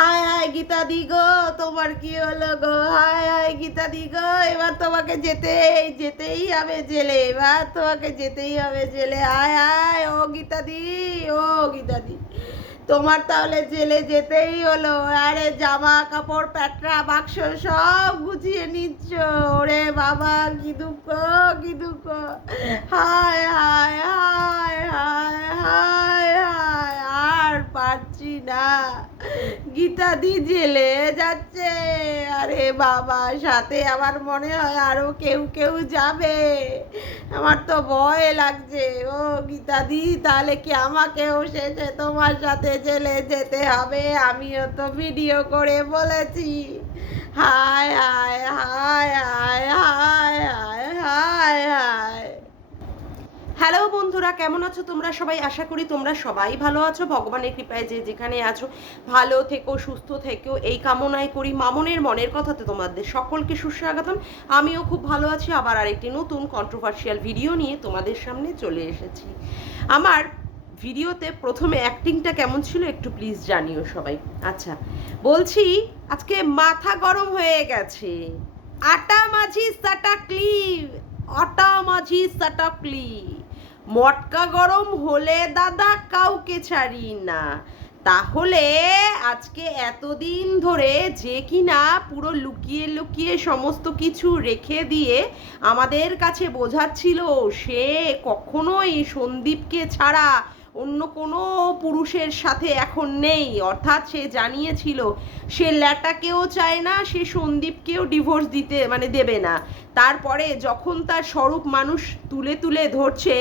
হায় হায় গীতা দি গো, তোমার কি হলো গো? হায় হায় গীতা দি গো, এবার তোমাকে যেতেই হবে জেলে, এবার তোমাকে যেতেই হবে জেলে। হায় হায় ও গীতা দি, ও গীতা দি, তোমার তাহলে জেলে যেতেই হলো। আরে জামা কাপড় প্যাটরা বাক্স সব গুছিয়ে নিচ্ছ। ওরে বাবা, কি দুঃখ, কি দুঃখ। হায় হায় হায় হায় হায় হায়, আর পারছি না। গীতা দি জেলে যাচ্ছে। আরে বাবা, সাথে আমার মনে হয় আরো কেউ কেউ যাবে। আমার তো ভয় লাগছে। ও গীতা দি, তাহলে কি আমাকেও শেষে তোমার সাথে জেলে যেতে হবে? আমিও তো ভিডিও করে বলেছি। হায় হায় হায় হায় হায় হায় হায় হায়। হ্যালো বন্ধুরা, কেমন আছো তোমরা সবাই? আশা করি তোমরা সবাই ভালো আছো। ভগবানের কৃপায় যে যেখানে আছো ভালো থেকো, সুস্থ থেকো, এই কামনাই করি। মামনের মনের কথাতে তোমাদের সকলকে সুস্বাগতম। আমিও খুব ভালো আছি। আবার আরেকটি নতুন কন্ট্রোভার্সিয়াল ভিডিও নিয়ে তোমাদের সামনে চলে এসেছি। আমার ভিডিওতে প্রথমে অ্যাক্টিংটা কেমন ছিল একটু প্লিজ জানিও সবাই। আচ্ছা, বলছি আজকে মাথা গরম হয়ে গেছে। আটা মাঝি সাটাকলি, আটা মাঝি সাটাকলি, মটকা গরম হলে দাদা কাউকে ছাড়ি না। তাহলে আজকে এতদিন ধরে যে কিনা পুরো লুকিয়ে লুকিয়ে সমস্ত কিছু রেখে দিয়ে আমাদের কাছে বোঝাচ্ছিল সে কখনোই সন্দীপকে ছাড়া অন্য কোনো পুরুষের সাথে এখন নেই, অর্থাৎ সে জানিয়েছিল সে ল্যাটাকেও চায় না, সে সন্দীপকেও ডিভোর্স দিতে দেবে না। তারপরে যখন তার স্বরূপ মানুষ তুলে তুলে ধরছে,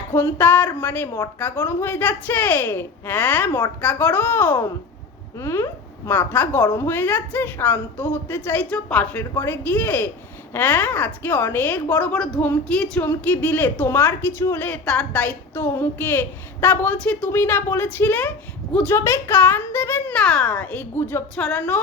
এখন তার মটকা গরম হয়ে যাচ্ছে। হ্যাঁ, মটকা গরম। মাথা গরম হয়ে যাচ্ছে। শান্ত হতে চাইছো পাশের ঘরে গিয়ে? হ্যাঁ, আজকে অনেক বড় বড় ধমকি চমকি দিলে। তোমার কিছু হলে তার দায়িত্ব অমুকে। তা বলছি, তুমি না বলেছিলে গুজবে কান দেবেন না, এই গুজব ছড়ানো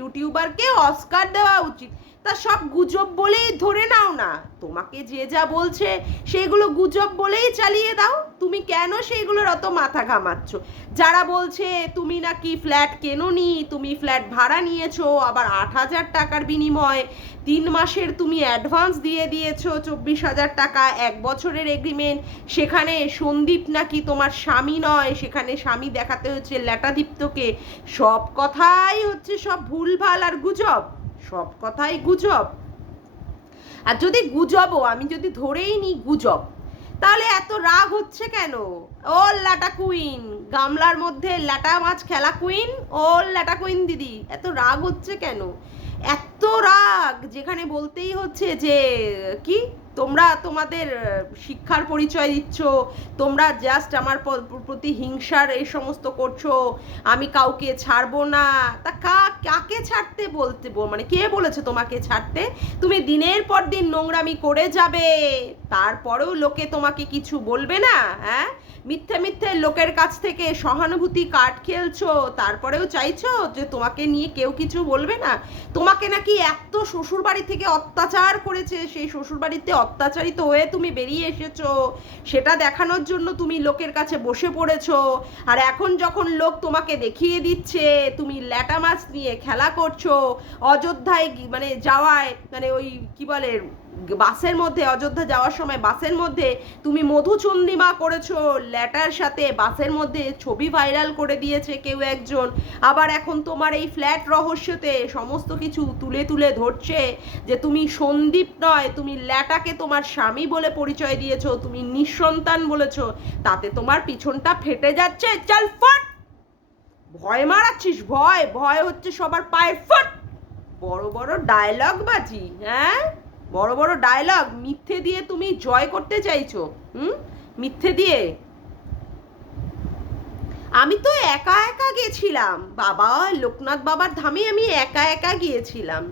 ইউটিউবারকে অস্কার দেওয়া উচিত। তা সব গুজব বলেই ধরে নাও না। তোমাকে যে যা বলছে সেগুলো গুজব বলেই চালিয়ে দাও। তুমি কেন সেইগুলোর অত মাথা ঘামাচ্ছ? যারা বলছে তুমি নাকি ফ্ল্যাট কেনোনি, তুমি ফ্ল্যাট ভাড়া নিয়েছো, আবার 8,000 টাকার বিনিময়ে 3 মাসের তুমি অ্যাডভান্স দিয়ে দিয়েছো 24,000 টাকা, 1 বছরের এগ্রিমেন্ট। সেখানে সন্দীপ নাকি তোমার স্বামী নয়, সেখানে স্বামী দেখাতে হচ্ছে ল্যাটাদীপ্তকে। সব কথাই হচ্ছে সব ভুলভাল আর গুজব, সব কথাই গুজব। আর যদি গুজবও আমি যদি ধরেই নিই গুজব, তাহলে এত রাগ হচ্ছে কেন? ও ল্যাটা কুইন, গামলার মধ্যে ল্যাটা মাছ খেলা কুইন, ও ল্যাটা কুইন দিদি, এত রাগ হচ্ছে কেন? এত রাগ যেখানে বলতেই হচ্ছে যে কি তোমরা তোমাদের শিক্ষার পরিচয় দিচ্ছ, তোমরা জাস্ট আমার প্রতি হিংসার এই সমস্ত করছো, আমি কাউকে ছাড়বো না। তা কাকে ছাড়তে বলতে কে বলেছে তোমাকে ছাড়তে? তুমি দিনের পর দিন নোংরামি করে যাবে, তারপরেও লোকে তোমাকে কিছু বলবে না? হ্যাঁ, মিথ্যে মিথ্যে লোকের কাছ থেকে সহানুভূতি কার্ড খেলছো, তারপরেও চাইছো যে তোমাকে নিয়ে কেউ কিছু বলবে না? তোমাকে নাকি এত শ্বশুরবাড়ি থেকে অত্যাচার করেছে, সেই শ্বশুরবাড়িতে অত্যাচারিত হয়ে তুমি বেরিয়ে এসেছো, সেটা দেখানোর জন্য তুমি লোকের কাছে বসে পড়েছো। আর এখন যখন লোক তোমাকে দেখিয়ে দিচ্ছে তুমি ল্যাটা মাছ নিয়ে খেলা করছো, অযোধ্যায় যাওয়ায় ওই কি বলে বাসের মধ্যে, অযোধ্যা যাওয়ার সময় বাসের মধ্যে তুমি মধুচন্দ্রিমা করেছো ল্যাটার সাথে, বাসের মধ্যে ছবি ভাইরাল করে দিয়েছে কেউ একজন। আবার এখন তোমার এই ফ্ল্যাট রহস্যতে সমস্ত কিছু তুলে তুলে ধরছে যে তুমি সন্দীপ নয়, তুমি ল্যাটাকে তোমার স্বামী বলে পরিচয় দিয়েছো, তুমি নিঃসন্তান বলেছো। তাতে তোমার পিছনটা ফেটে যাচ্ছে। চল ফট, ভয় মারাচ্ছিস? ভয় ভয় হচ্ছে সবার পায়ে। ফট, বড় বড় ডায়লগ বাজি। হ্যাঁ, বড় বড় ডায়লগ মিথ্যে দিয়ে তুমি জয় করতে চাইছো। মিথ্যে দিয়ে। আমি তো একা একা গেছিলাম বাবা, লোকনাথ বাবার ধামে আমি একা একা গিয়েছিলাম।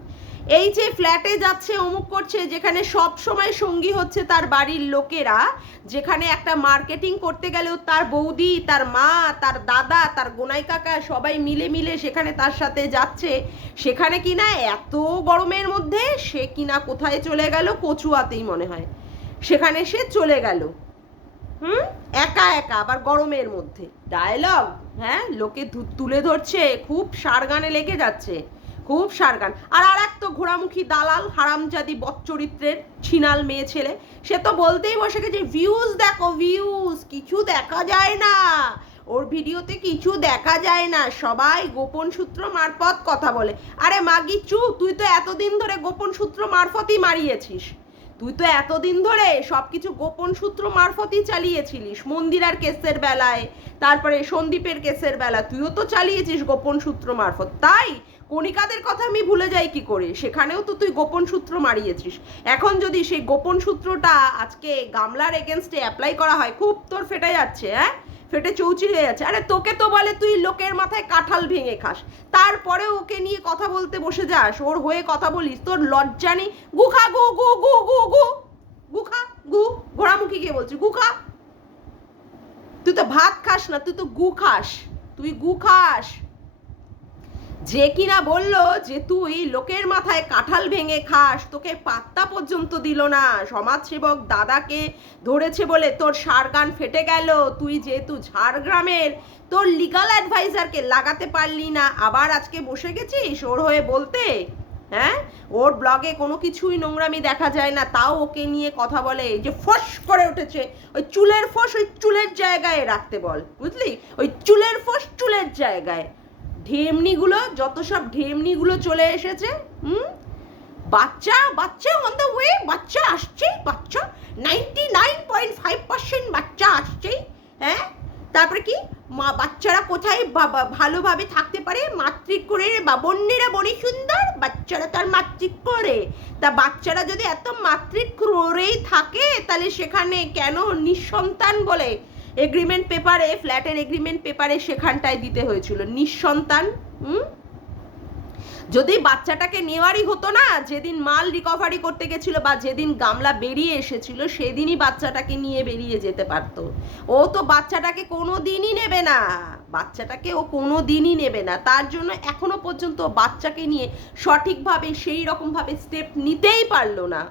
এই যে ফ্ল্যাটে যাচ্ছে অমুক করছে, যেখানে সব সময় সঙ্গী হচ্ছে তার বাড়ির লোকেরা, যেখানে একটা মার্কেটিং করতে গেলেও তার বৌদি, তার মা, তার দাদা, তার গোনাই কাকা সবাই মিলে মিলে সেখানে তার সাথে যাচ্ছে, সেখানে কিনা এত গরমের মধ্যে সে কিনা কোথায় চলে গেল? কচুয়াতেই মনে হয় সেখানে সে চলে গেল। একা একা, আবার গরমের মধ্যে ডায়লগ, হ্যাঁ, লোকে তুলে ধরছে, খুব সার গানে লেগে যাচ্ছে, খুব সার গান। আর এক তো ঘোড়ামুখী দালাল, হারামজাদি বদচরিত্রের ছিনাল মেয়ে ছেলে, সে তো বলতেই বসে গেছে ভিউজ দেখো ভিউজ, কিছু দেখা যায় না ওর ভিডিওতে, কিছু দেখা যায় না, সবাই গোপন সূত্র মারফত কথা বলে। আরে মাগি চু, তুই তো এতদিন ধরে গোপন সূত্র মারফতই মারিয়েছিস, তুই তো এতদিন ধরে সবকিছু গোপন সূত্র মারফতই চালিয়েছিলিস। মন্দিরার কেসের বেলায়, তারপরে সন্দীপের কেসের বেলা তুইও তো চালিয়েছিস গোপন সূত্র মারফত। তাই কণিকাদের কথা আমি ভুলে যাই কি করে, সেখানেও তো তুই গোপন সূত্র মারিয়েছিস। এখন যদি সেই গোপন সূত্রটা আজকে গামলার এগেনস্টে অ্যাপ্লাই করা হয়, খুব তোর ফেটে যাচ্ছে, হ্যাঁ, ফেটে চৌচির হয়ে যাচ্ছে। আরে তোকে তো বলে তুই লোকের মাথায় কাঁঠাল ভেঙে খাস, তারপরে ওকে নিয়ে কথা বলতে বসে যাস, ওর হয়ে কথা বলিস, তোর লজ্জা নেই? গুখা গু গু গু গু গু গুখা গু, ঘোড়ামুখী কে বলছিস গুখা? তুই তো ভাত খাস না, তুই তো গু খাস, তুই গু খাস। যে কিনা বললো যে তুই লোকের মাথায় কাঁঠাল ভেঙে খাস, তোকে পাত্তা পর্যন্ত দিল না। সমাজসেবক দাদাকে ধরেছে বলে তোর সারগান ফেটে গেল। তুই যেহেতু ঝাড়গ্রামের, তোর লিগাল অ্যাডভাইজারকে লাগাতে পারলি না, আবার আজকে বসে গেছিস ওর হয়ে বলতে। হ্যাঁ, ওর ব্লগে কোনো কিছুই নোংরামি দেখা যায় না, তাও ওকে নিয়ে কথা বলে। যে ফস করে উঠেছে, ওই চুলের ফস ওই চুলের জায়গায় রাখতে বল, বুঝলি? ওই চুলের ফস চুলের জায়গায়। ঢেমনিগুলো, যত সব ঢেমনিগুলো চলে এসেছে। বাচ্চা বাচ্চা অন দ্য ওয়ে, বাচ্চা আসছে, বাচ্চা 99.5% বাচ্চা আসছে। হ্যাঁ, তারপরে কি বাচ্চারা কোথায় ভালোভাবে থাকতে পারে? মাতৃক করে, বন্যেরা বনি সুন্দর, বাচ্চারা তার মাতৃক করে। তা বাচ্চারা যদি এত মাতৃক করেই থাকে, তাহলে সেখানে কেন নিঃসন্তান বলে এগ্রিমেন্ট পেপারে, ফ্ল্যাটের এগ্রিমেন্ট পেপারে সেখানটায় দিতে হয়েছিল নিঃসন্তান? যদি বাচ্চাটাকে নেওয়ারই হতো না, যেদিন মাল রিকভারি করতে গেছিল বা যেদিন গামলা বেরিয়ে এসেছিল, সেদিনই বাচ্চাটাকে নিয়ে বেরিয়ে যেতে পারতো। ও তো বাচ্চাটাকে কোনো দিনই নেবে না, বাচ্চাটাকে ও কোনো দিনই নেবে না। তার জন্য এখনো পর্যন্ত বাচ্চাকে নিয়ে সঠিকভাবে সেই রকমভাবে স্টেপ নিতেই পারলো না।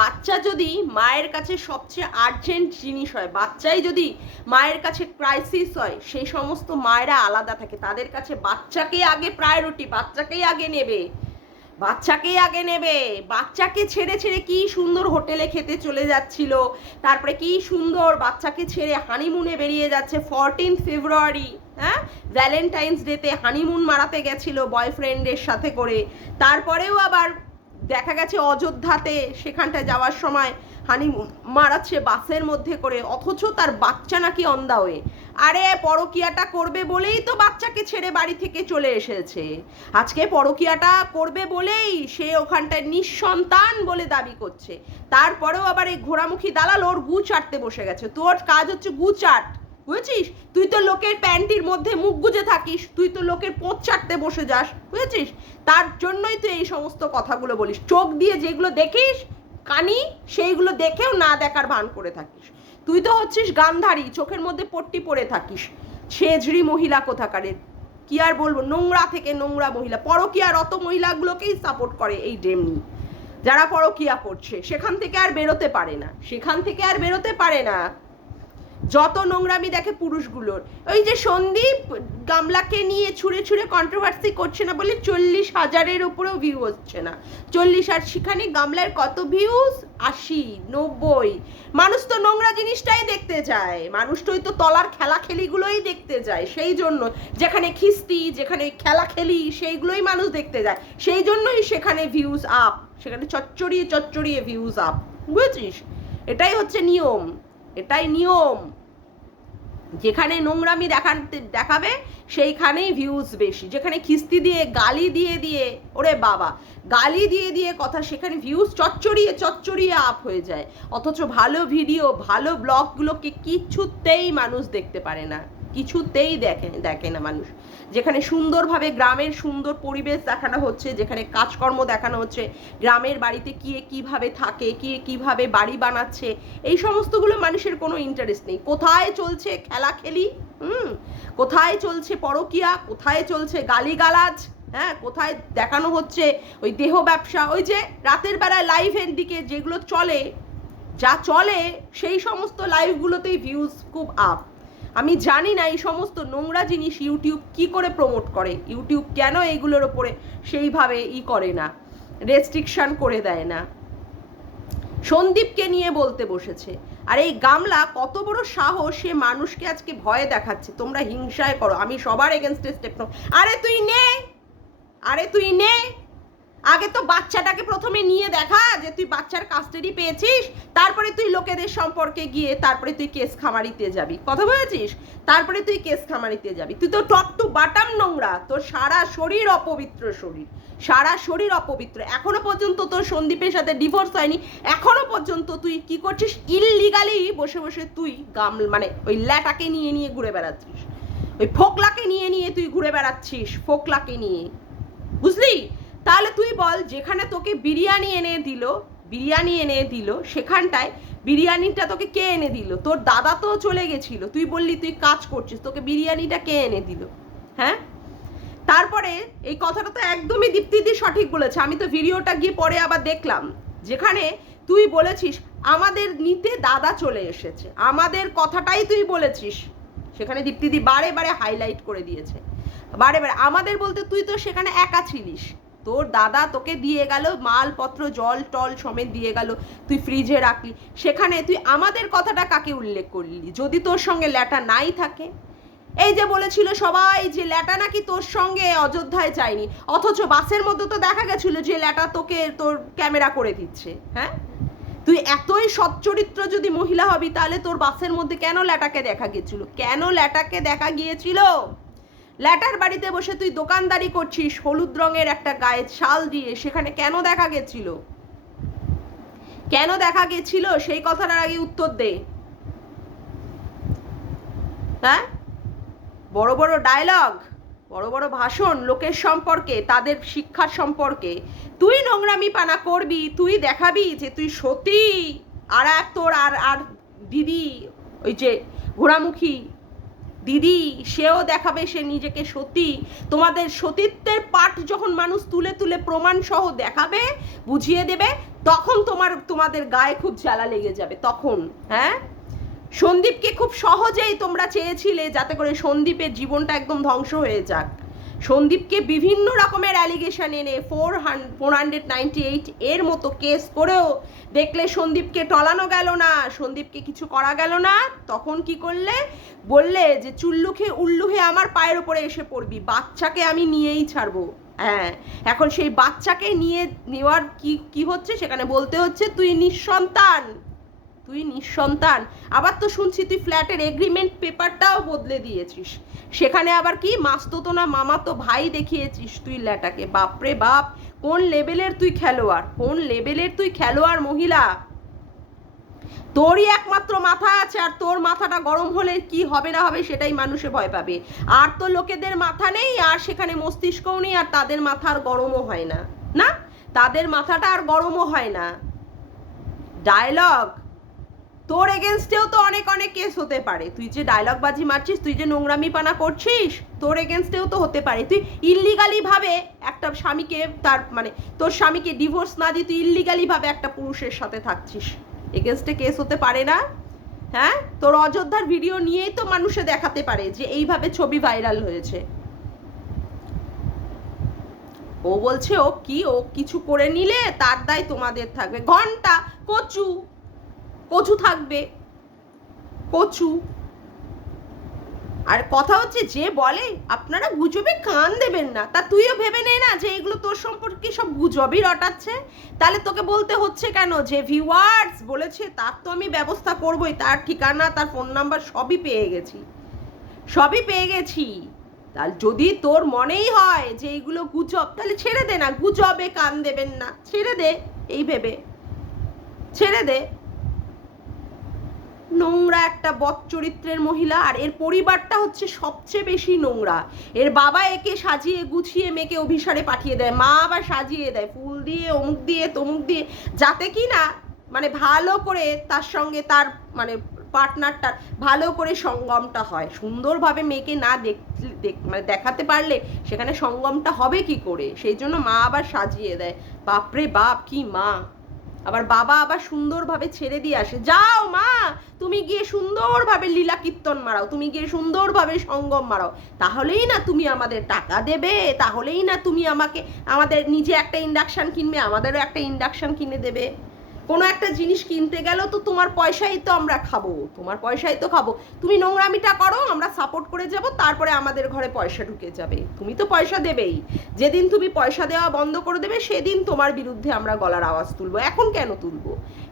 বাচ্চা যদি মায়ের কাছে সবচেয়ে আর্জেন্ট জিনিস হয়, বাচ্চাই যদি মায়ের কাছে ক্রাইসিস হয়, সেই সমস্ত মায়েরা আলাদা থাকে, তাদের কাছে বাচ্চাকেই আগে প্রায়োরিটি, বাচ্চাকেই আগে নেবে, বাচ্চাকেই আগে নেবে। বাচ্চাকে ছেড়ে ছেড়ে কি সুন্দর হোটেলে খেতে চলে যাচ্ছিল, তারপরে কি সুন্দর বাচ্চাকে ছেড়ে হানিমুনে বেরিয়ে যাচ্ছে। 14 ফেব্রুয়ারি, হ্যাঁ, ভ্যালেন্টাইন্স ডেতে হানিমুন মারাতে গেছিল বয়ফ্রেন্ডের সাথে করে। তারপরেও আবার দেখা গেছে অযোধ্যাতে সেখানটা যাওয়ার সময় হানিমুন মারাচ্ছে বাসের মধ্যে করে, অথচ তার বাচ্চা নাকি অন দা ওয়ে। আরে পরকিয়াটা করবে বলেই তো বাচ্চাকে ছেড়ে বাড়ি থেকে চলে এসেছে। আজকে পরকিয়াটা করবে বলেই সে ওখানটায় নিঃসন্তান বলে দাবি করছে। তারপরেও আবার এই ঘোড়ামুখী দালাল ওর গু চাটতে বসে গেছে। তোর কাজ হচ্ছে গু চাট, বুঝেছিস? তুই তো লোকের প্যান্টির মধ্যে মুখ গুজে থাকিস, তুই তো লোকের পোঁত চাটতে বসে যাস, বুঝেছিস? তার জন্যই তুই এই সমস্ত কথাগুলো বলিস। চোখ দিয়ে যেগুলো দেখিস, কানি সেইগুলো দেখেও না দেখার ভান করে থাকিস। তুই তো হচ্ছিস গান্ধারী, চোখের মধ্যে পট্টি পরে থাকিস, ছেজড়ি মহিলা কোথাকারের। কি আর বলবো, নোংরা থেকে নোংরা মহিলা, পরকীয়ারত মহিলাগুলোকেই সাপোর্ট করে এই ডেমনি, যারা পরকীয়া করছে। সেখান থেকে আর বেরোতে পারে না, সেখান থেকে আর বেরোতে পারে না। যত নোংরামি দেখে পুরুষগুলোর। ওই যে সন্দীপ গামলাকে নিয়ে ছুঁড়ে ছুঁড়ে কন্ট্রোভার্সি করছে না বলে 40,000-এর উপরেও ভিউ হচ্ছে না। 40, আর সেখানে গামলার কত ভিউজ? 80, 90। মানুষ তো নোংরা জিনিসটাই দেখতে যায়, মানুষ তো ওই তো তলার খেলা খেলিগুলোই দেখতে যায়। সেই জন্য যেখানে খিস্তি, যেখানে খেলা খেলি, সেইগুলোই মানুষ দেখতে যায়। সেই জন্যই সেখানে ভিউজ আপ, সেখানে চচ্চড়িয়ে চচ্চড়িয়ে ভিউজ আপ, বুঝেছিস? এটাই হচ্ছে নিয়ম, এটাই নিয়ম। যেখানে নোংরামি দেখাবে সেইখানেই ভিউজ বেশি। যেখানে খিস্তি দিয়ে গালি দিয়ে দিয়ে, ওরে বাবা, গালি দিয়ে দিয়ে কথা, সেখানে ভিউজ চচ্চড়িয়ে চচ্চড়িয়ে আপ হয়ে যায়। অথচ ভালো ভিডিও, ভালো ব্লগগুলোকে কিছুতেই মানুষ দেখতে পারে না, কিছুতেই দেখে না মানুষ। যেখানে সুন্দরভাবে গ্রামের সুন্দর পরিবেশ দেখানো হচ্ছে, যেখানে কাজকর্ম দেখানো হচ্ছে, গ্রামের বাড়িতে কিভাবে থাকে, কিভাবে বাড়ি বানাচ্ছে, এই সমস্তগুলো মানুষের কোনো ইন্টারেস্ট নেই। কোথায় চলছে খেলা খেলি, কোথায় চলছে পরকিয়া, কোথায় চলছে গালিগালাজ, হ্যাঁ, কোথায় দেখানো হচ্ছে ওই দেহ ব্যবসা। ওই যে রাতের বেলায় লাইভের দিকে যেগুলো চলে, যা চলে সেই সমস্ত লাইভগুলোতেই ভিউজ খুব আপ। আমি জানি না এই সমস্ত নোংরা জিনিস ইউটিউব কি করে প্রমোট করে, ইউটিউব কেন এইগুলোর ওপরে সেইভাবে করে না, রেস্ট্রিকশন করে দেয় না। সন্দীপকে নিয়ে বলতে বসেছে, আর এই গামলা কত বড় সাহস, সে মানুষকে আজকে ভয় দেখাচ্ছে। তোমরা হিংসায় করো, আমি সবার এগেনস্টে স্টেপ নেব। আরে তুই নে, আরে তুই নে, আগে তো বাচ্চাটাকে প্রথমে নিয়ে দেখা যে তুই বাচ্চার কাস্টাডি পেয়েছিস, তারপরে তুই লোকেদের সম্পর্কে গিয়ে তারপরে তুই কেস খামারিতে যাবি, কথা বলেছিস, তারপরে তুই কেস খামারিতে যাবি। তুই তো টপ টু বাটাম নোংরা, তোর সারা শরীর অপবিত্র, শরীর সারা শরীর অপবিত্র। এখনো পর্যন্ত তোর সন্দীপের সাথে ডিভোর্স হয়নি, এখনো পর্যন্ত তুই কি করছিস, ইললিগালি বসে বসে তুই মানে ওই ল্যাটাকে নিয়ে নিয়ে ঘুরে বেড়াচ্ছিস, ওই ফোকলাকে নিয়ে নিয়ে তুই ঘুরে বেড়াচ্ছিস, ফোকলাকে নিয়ে, বুঝলি? তাহলে তুই বল, যেখানে তোকে বিরিয়ানি এনে দিল সেখানটায় বিরিয়ানিটা তোকে কে এনে দিল? তোর দাদা তো চলে গেছিল, তুই বললি তুই কাজ করছিস, তোকে বিরিয়ানিটা কে এনে দিল? হ্যাঁ, তারপরে এই কথাটা তো একদমই দীপ্তিদি সঠিক বলেছে। আমি তো ভিডিওটা গিয়ে পরে আবার দেখলাম, যেখানে তুই বলেছিস আমাদের নিতে দাদা চলে এসেছে, আমাদের কথাটাই তুই বলেছিস, সেখানে দীপ্তিদি বারে বারে হাইলাইট করে দিয়েছে, বারে বারে আমাদের বলতে তুই তো সেখানে একা ছিলিস, তোর দাদা তোকে দিয়ে গেল মালপত্র, জল টল সমেত দিয়ে গেল, তুই ফ্রিজে রাখলি, সেখানে তুই আমাদের কথাটা কাকে উল্লেখ করলি? যদি তোর সঙ্গে ল্যাটা নাই থাকে, এই যে বলেছিল সবাই যে ল্যাটা নাকি তোর সঙ্গে অযোধ্যায় যায়নি, অথচ বাসের মধ্যে তো দেখা গেছিল যে ল্যাটা তোকে তোর ক্যামেরা করে দিচ্ছে। হ্যাঁ, তুই এতই সচ্চরিত্র যদি মহিলা হবি, তাহলে তোর বাসের মধ্যে কেন ল্যাটাকে দেখা গিয়েছিল? কেন ল্যাটাকে দেখা গিয়েছিল? ল্যাটার বাড়িতে বসে তুই দোকানদারি করছিস হলুদ রঙের একটা গায়ে শাল দিয়ে, সেখানে কেন দেখা গেছিল? কেন দেখা গেছিল সেই কথাটার আগে উত্তর দে। হ্যাঁ, বড় বড় ডায়লগ, বড় বড় ভাষণ লোকের সম্পর্কে, তাদের শিক্ষার সম্পর্কে, তুই নোংরামি পানা করবি, তুই দেখাবি যে তুই সতী, আর এক তোর আর দিদি, ওই যে ঘোড়ামুখী দিদি, সেও দেখাবে সে নিজেকে সতী। তোমাদের সতীত্বের পাঠ যখন মানুষ তুলে তুলে প্রমাণ সহ দেখাবে, বুঝিয়ে দেবে, তখন তোমাদের গায়ে খুব জ্বালা লেগে যাবে তখন। হ্যাঁ, সন্দীপকে খুব সহজেই তোমরা চেয়েছিলে যাতে করে সন্দীপের জীবনটা একদম ধ্বংস হয়ে যাক। সন্দীপকে বিভিন্ন রকমের অ্যালিগেশন এনে 498 এর মতো কেস করেও দেখলে সন্দীপকে টলানো গেল না, সন্দীপকে কিছু করা গেল না। তখন কি করলে? বললে যে চুল্লুখে উল্লুহে আমার পায়ের ওপরে এসে পড়বি, বাচ্চাকে আমি নিয়েই ছাড়বো। হ্যাঁ, এখন সেই বাচ্চাকে নেওয়ার কি হচ্ছে, সেখানে বলতে হচ্ছে তুই নিঃসন্তান, তুই নিঃসন্তান। আবার তো শুনছি তুই ফ্ল্যাটের এগ্রিমেন্ট পেপারটাও বদলে দিয়েছিস, সেখানে আবার কি মাস্ততো না মামাতো ভাই দেখিয়েছিস তুই ল্যাটাকে। বাপরে বাপ, কোন লেভেলের তুই খেলোয়াড়, কোন লেভেলের তুই খেলোয়াড় মহিলা। তোরই একমাত্র মাথা আছে, আর তোর মাথাটা গরম হলে কি হবে না হবে সেটাই মানুষে ভয় পাবে। আর তো লোকেদের মাথা নেই, আর সেখানে মস্তিষ্কও নেই, আর তাদের মাথা আর গরমও হয় না, না তাদের মাথাটা আর গরমও হয় না। ডায়লগ, তোর এগেনস্টেও তো অনেক অনেক কেস হতে পারে, তুই যে ডায়লগ বাজি মারছিস, তুই যে নোংরামি পানা করছিস, তোর এগেনস্টেও তো হতে পারে। তুই ইললিগালি ভাবে একটা স্বামীকে, তার মানে তোর স্বামীকে ডিভোর্স না দিয়ে তুই ইললিগালি ভাবে একটা পুরুষের সাথে থাকছিস, এগেনস্টে কেস হতে পারে না? হ্যাঁ, তোর অযোধ্যার ভিডিও নিয়েই তো মানুষে দেখাতে পারে যে এইভাবে ছবি ভাইরাল হয়েছে। ও বলছে ও কিছু করে নিলে তার দায় তোমাদের থাকবে। ঘন্টা কচু থাকবে, কচু। আর কথা হচ্ছে যে বলে আপনারা গুজবে কান দেবেন না, তা তুইও ভেবে নে না যে এগুলো তোর সম্পর্কে সব গুজবই রটাচ্ছে। তাহলে তোকে বলতে হচ্ছে কেন যে ভিউয়ার্স বলেছে, তার তো আমি ব্যবস্থা করবই, তার ঠিকানা, তার ফোন নাম্বার সবই পেয়ে গেছি। তাহলে যদি তোর মনেই হয় যে এইগুলো গুজব, তাহলে ছেড়ে দে না, গুজবে কান দেবেন না, ছেড়ে দে, এই ভেবে ছেড়ে দে। নোংরা একটা বদচরিত্রের মহিলা, আর এর পরিবারটা হচ্ছে সবচেয়ে বেশি নোংরা। এর বাবা একে সাজিয়ে গুছিয়ে মেয়েকে অভিসারে পাঠিয়ে দেয়, মা আবার সাজিয়ে দেয় ফুল দিয়ে, অমুক দিয়ে, তমুক দিয়ে, যাতে কি না মানে ভালো করে তার সঙ্গে তার মানে পার্টনারটার ভালো করে সঙ্গমটা হয়। সুন্দরভাবে মেয়েকে না মানে দেখাতে পারলে সেখানে সঙ্গমটা হবে কি করে, সেই জন্য মা আবার সাজিয়ে দেয়। বাপরে বাপ, কি মা! আবার বাবা আবার সুন্দরভাবে ছেড়ে দিয়ে আসে, যাও মা তুমি গিয়ে সুন্দরভাবে লীলা কীর্তন মারাও, তুমি গিয়ে সুন্দরভাবে সঙ্গম মারাও, তাহলেই না তুমি আমাদের টাকা দেবে, তাহলেই না তুমি আমাদের নিজে একটা ইন্ডাকশন কিনবে, আমাদেরও একটা ইন্ডাকশন কিনে দেবে। কোনো একটা জিনিস কিনতে গেলেও তো তোমার পয়সাই তো আমরা খাবো, তোমার পয়সাই তো খাবো। তুমি নোংরামিটা করো, আমরা সাপোর্ট করে যাব, তারপরে আমাদের ঘরে পয়সা ঢুকে যাবে। তুমি তো পয়সা দেবেই, যেদিন তুমি পয়সা দেওয়া বন্ধ করে দেবে সেদিন তোমার বিরুদ্ধে আমরা গলার আওয়াজ তুলবো। এখন কেন তুলবো?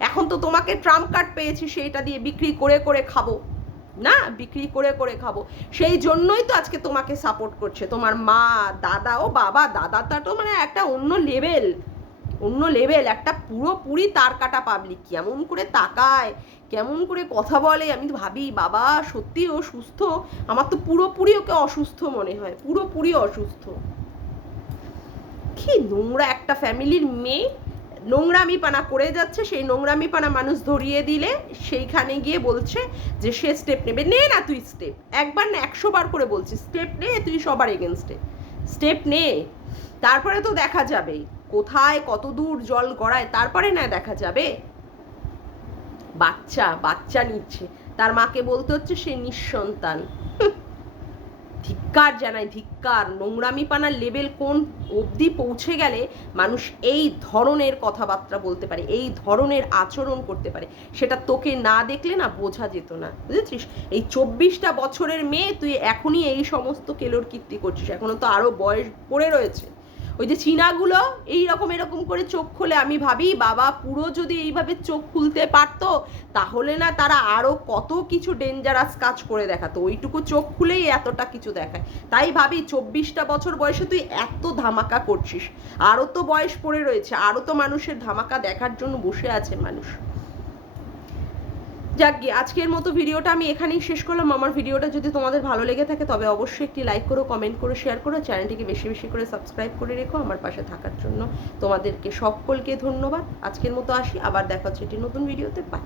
এখন তো তোমাকে ট্রাম্প কার্ড পেয়েছি, সেইটা দিয়ে বিক্রি করে করে খাবো না, বিক্রি করে করে খাবো। সেই জন্যই তো আজকে তোমাকে সাপোর্ট করছে তোমার মা, দাদা, ও বাবা দাদাটা তো মানে একটা অন্য লেভেল, অন্য লেভেল, একটা পুরোপুরি তার কাটা পাবলিক, কেমন করে তাকায়, কেমন করে কথা বলে, আমি তো ভাবি বাবা সত্যি ও সুস্থ? আমার তো পুরোপুরি ওকে অসুস্থ মনে হয়, পুরোপুরি অসুস্থ। কি নোংরা একটা ফ্যামিলির মেয়ে, নোংরামি পানা করে যাচ্ছে, সেই নোংরামি পানা মানুষ ধরিয়ে দিলে সেইখানে গিয়ে বলছে যে সে স্টেপ নেবে। নে না তুই স্টেপ, একবার না 100 বার করে বলছি স্টেপ নে, তুই সবার এগেনস্টে স্টেপ নে, তারপরে তো দেখা যাবে কোথায় কত দূর জল গড়ায়, তারপরে না দেখা যাবে। বাচ্চা বাচ্চা নিচ্ছে, তার মাকে বলতে হচ্ছে সে নিঃসন্তান। ধিক্কার জানাই, ধিক্কার। নোংরামি পানার লেভেল কোন অবধি পৌঁছে গেলে মানুষ এই ধরনের কথাবার্তা বলতে পারে, এই ধরনের আচরণ করতে পারে, সেটা তোকে না দেখলে না বোঝা যেত না, বুঝেছিস? এই 24টা বছরের মেয়ে, তুই এখনই এই সমস্ত কেলোর কীর্তি করছিস, এখনো তো আরো বয়স পড়ে রয়েছে। ওই যে চীনাগুলো এইরকম এরকম করে চোখ খোলে, আমি ভাবি বাবা পুরো যদি এইভাবে চোখ খুলতে পারতো তাহলে না তারা আরো কত কিছু ডেঞ্জারাস কাজ করে দেখাতো, ওইটুকু চোখ খুলেই এতটা কিছু দেখায়। তাই ভাবি 24টা বছর বয়সে তুই এত ধামাকা করছিস, আরো তো বয়স পড়ে রয়েছে, আরো তো মানুষের ধামাকা দেখার জন্য বসে আছে মানুষ। যাক গিয়ে আজকের মতো ভিডিওটা আমি এখানেই শেষ করলাম। আমার ভিডিওটা যদি তোমাদের ভালো লেগে থাকে তবে অবশ্যই একটি লাইক করো, কমেন্ট করো, শেয়ার করো, চ্যানেলটিকে বেশি বেশি করে সাবস্ক্রাইব করে রেখো। আমার পাশে থাকার জন্য তোমাদেরকে সকলকে ধন্যবাদ। আজকের মতো আসি, আবার দেখা হচ্ছে একটি নতুন ভিডিওতে। বাই।